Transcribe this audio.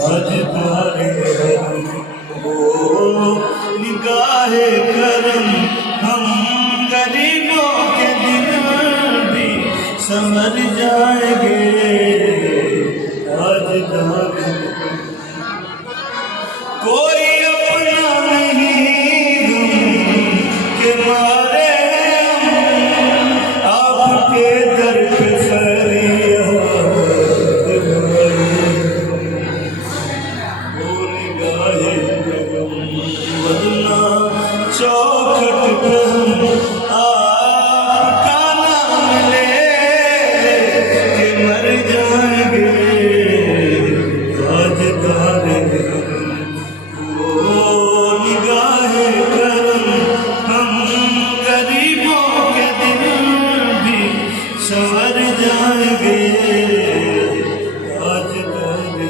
ताजदारे हरम हो निगाहे करम। हम गरीबों के दिल भी समझ जाएंगे ताजदारे। कोई अपना नहीं के मारे आपके दर पे फरियाद गाहे वरना चौखट पे हम आपका नाम ले के मर जाएंगे ताजदारे निगाहे करम। हम गरीबों के दिल भी संवर जाएंगे ताजदारे।